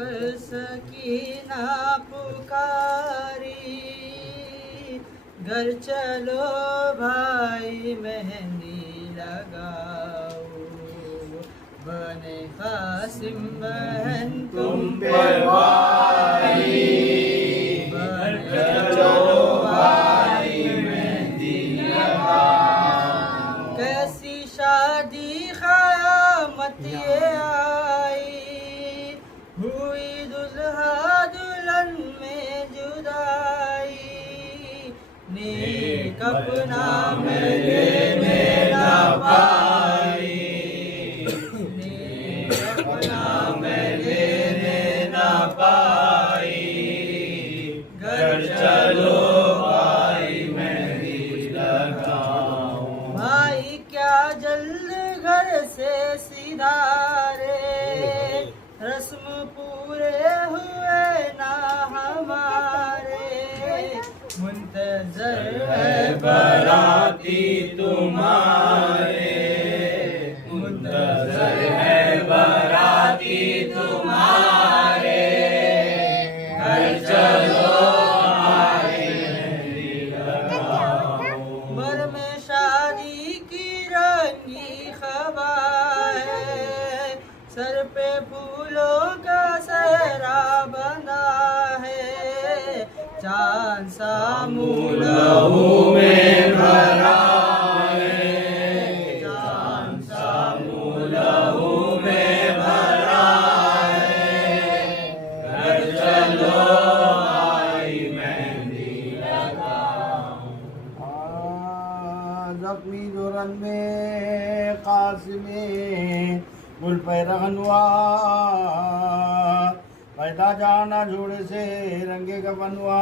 कर सकीना पुकारी, घर चलो भाई मेहंदी लगाओ, बने कासिम बहन तुम पे भाई, बने चलो भाई मेहंदी लगाओ। कैसी शादी क़यामत ये आई, हुई दुल्हा दुल्हन में जुदाई, नेक अपना मेरे ना पाई, नेक अपना मेरे ना पाई, घर चलो भाई मेहंदी लगाओ। भाई क्या जल्द घर से सिधारे, रस्म पूरे हुए ना हमारे, मुंतज़र है बाराती तुम्हारे, मुंतज़र है बाराती तुम्हारे, घर चलो भाई मेहंदी लगाओ। बर में शादी की रंगी खबर है, सर पे फूलों का सहरा बंधा है, चांद सा मुँह लहू में भरा है, चांद सा मुँह लहू में भरा है, घर चलो भाई मेहंदी लगाओ। जख्मी दुरन में कासिमे गुल पैरगनवा, पैदा जाना जोड़े से रंगे का बनवा,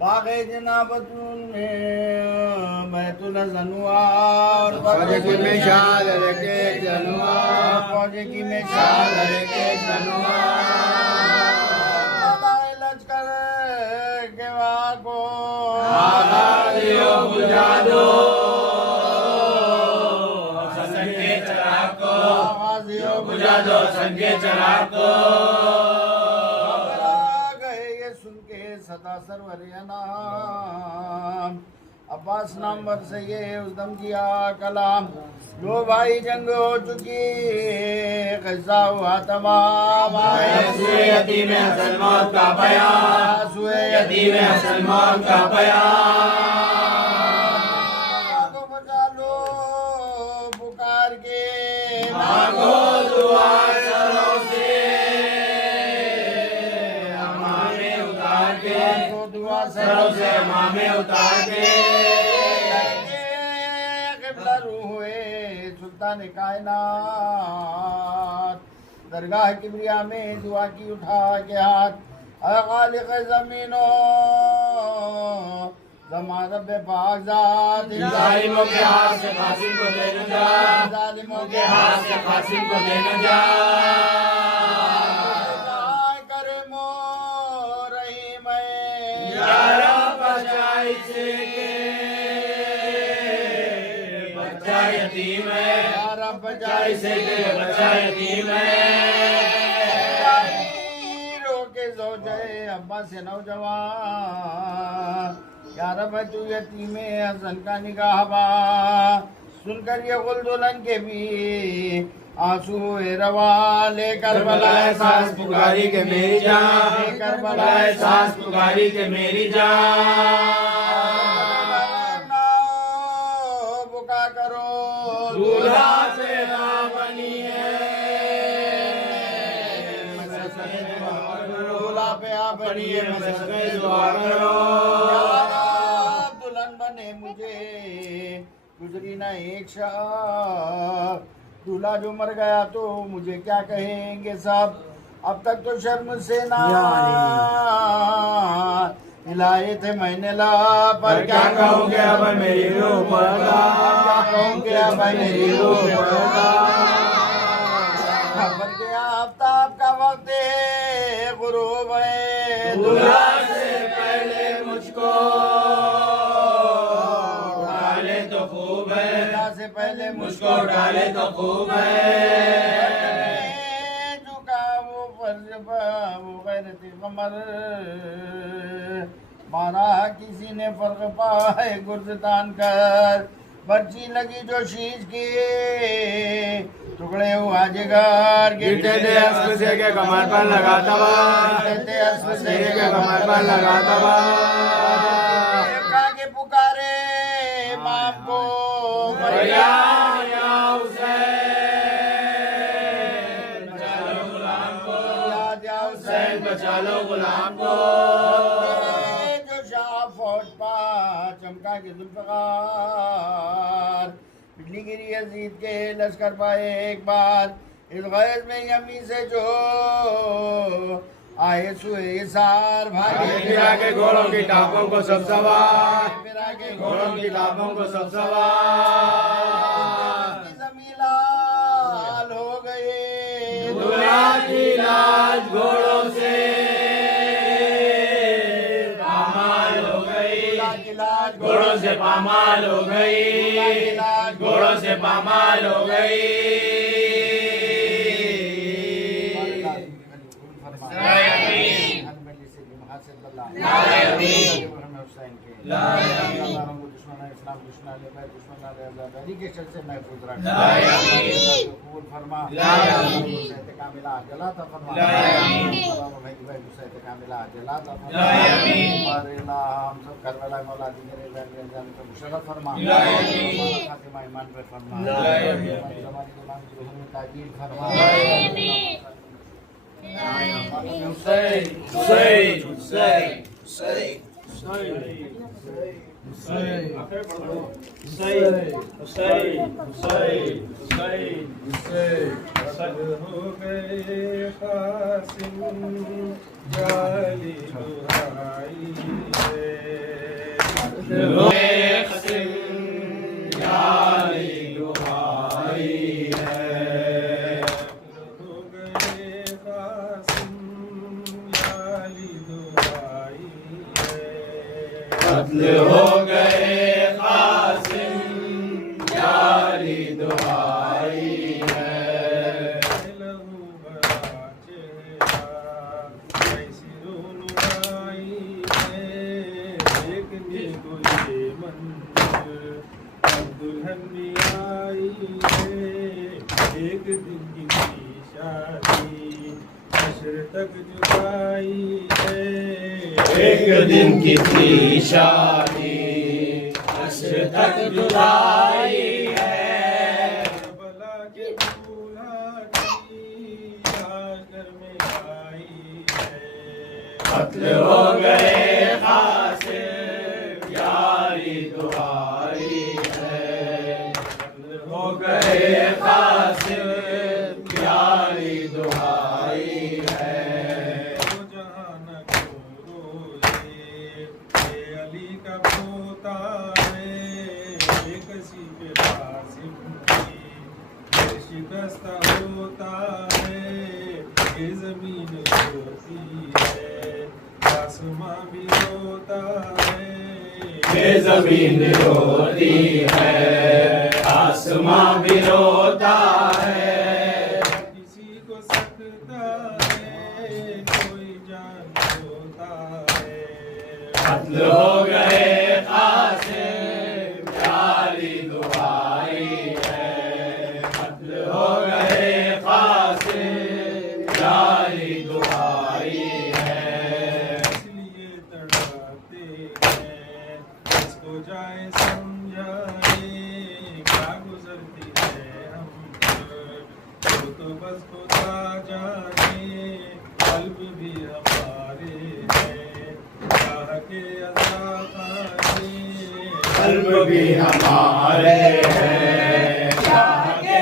बागे जनाबतुल में बैतुल जनवा, फौज की में शाल रखे जनवा, फौज की में शाल रखे जनवा, लश्कर के वाको आगाजियो बुझा दो, संगे चरा को आगाजियो बुझा दो, संगे चरा को। सदा सरवर नाम अब्बास नाम से ये उस दम किया कलाम, लो भाई जंग हो चुकी कैसा हुआ तमाम, सुए यतीम हसन मौत का बयान, सुए यतीम हसन मौत का बयान, को बचा लो पुकार के मांगो दुआ सरों से, हमारे उतार के दुआ सरों से हमारे उतार के, क़िबला रूह हुए सुल्तान कायनात, दरगाह किबरिया में दुआ की उठा के हाथ, खालिक ज़मीनो ज़मान रब पाक ज़ात, जालिमों के हाथ से कासिम को दे न जा, ज़ालिमों के हाथ से कासिम को दे न जा, करे मोर रहीम यारा बचाई से के बच्चा यतीम है, यारा बचाई से के बच्चा यतीम है, रोके ज़ौजे अब्बास से नौजवान, या रब तू यतीम हसन का निगाहबा, सुनकर ये गुल दुल्हन के भी आंसू रवा, लेकर बलाए सांस पुकारी के मेरी जान, लेकर बलाए सांस पुकारी के मेरी जान, बुका करो दूल्हा से ना बनी है, दूल्हा पे आप बनी है मसले दुआ करो, दुल्हन बने मुझे गुजरी ना एक शब, दूल्हा जो मर गया तो मुझे क्या कहेंगे सब, अब तक तो शर्म से ना हिलाए थे मैंने ला, पर क्या कहूँगे अब मेरी रूह पड़ता, क्या कहूँगे अब मेरी रूह पड़ता, बन गया आफ्ताब का वक्त गुरूब है, दूल्हा से पहले मुझको डाले तो खूब है, दूल्हा से पहले मुझको डाले तो खूब है, झुका वो फर्ज वो गैरत कमर मारा किसी ने फर्क पाए गुर्जतान कर पर्ची लगी जो शीश की टुकड़े हुआ जिगर गिरते थे अस्प से के कमर पर लगाता हुआ गिरते अस्प से के कमर पर लगाता हुआ के पुकारे माँ को या हुसैन बचा लो गुलाम को हुसैन बचा लो गुलाम को जो शाह फौज पा चमका के जुल्फ़कार पिछली गिरी यजीद के लश्कर पाए एक बार इस गैर में यमी से जो आए सुए सार भागे फिरा के घोड़ों की टापों को सब सवार फिरा के घोड़ों की टापों को सब सवार ज़मीन लाल हो गए दुनिया की लाज घोड़ों से पामाल हो गई घोड़ों से पामाल हो गई घोड़ों से पामाल हो गई कत्ल हो गए कासिम यारी दुहाई है लहू भरा चेहरा ऐसी रोनुमाई है देखने को ये मंजर अब दुल्हन भी आई है एक दिन की शादी हश्र तक जुदाई है एक दिन की थी शादी हश्र तक जुदाई है बला के दूल्हा की आज घर में आई है कत्ल हो गए कासिम यारी दुहाई है कत्ल हो गए कासिम यारी दुहाई है शिकस्त होता है ये जमीन रोती है आसमां भी रोता है ये जमीन रोती है आसमां भी रोता है किसी को सकता है कोई जान होता है कत्ल हो गए कासिम यारी दुहाई हो गए कासिम यारी दुहाई है इसलिए तड़पाते हैं इसको जाए समझाए क्या गुजरती है हम तो बस खुदा जाने कल्ब भी हमारे हैं चाह के अज़ाब आने कल्ब भी हमारे हैं चाह के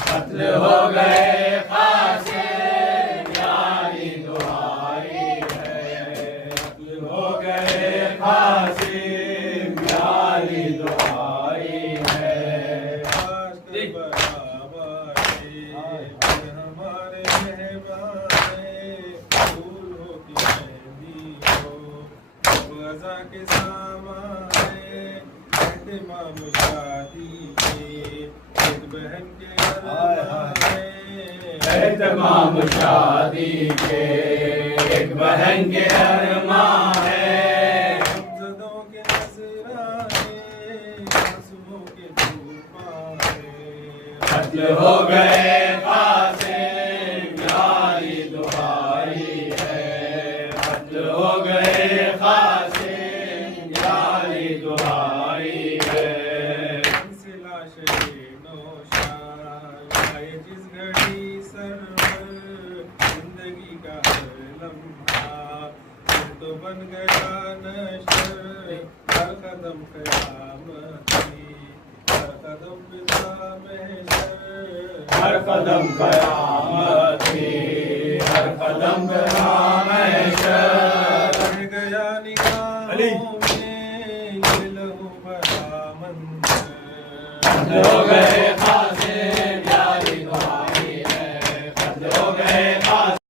कत्ल हो गए कासिम यारी दुहाई है कत्ल हो गए कासिम यारी दुहाई है हमारे मेहबान फूल हो की मेहंदी हो गजा के सामाने एहतमाम शादी के एक बहन के अरमान है। एहतमाम शादी के एक बहन के अरमान है। हमज़दों के नज़राने आंसुओं के तूफ़ान है। कत्ल हो गए कासिम यारी दुहाई है। कत्ल हो गए कासिम यारी दुहाई है। से लाशें नौशाद आए जिस घड़ी सरवर जिंदगी का हर लम्हा फिर तो बन गया नशर। हर कदम क़यामत की हर कदम बिज़ा महशर। हर कदम क़यामत की हर कदम क़यामत महशर। रह गया निगाहों में ये लहू भरा मंज़र। हो गए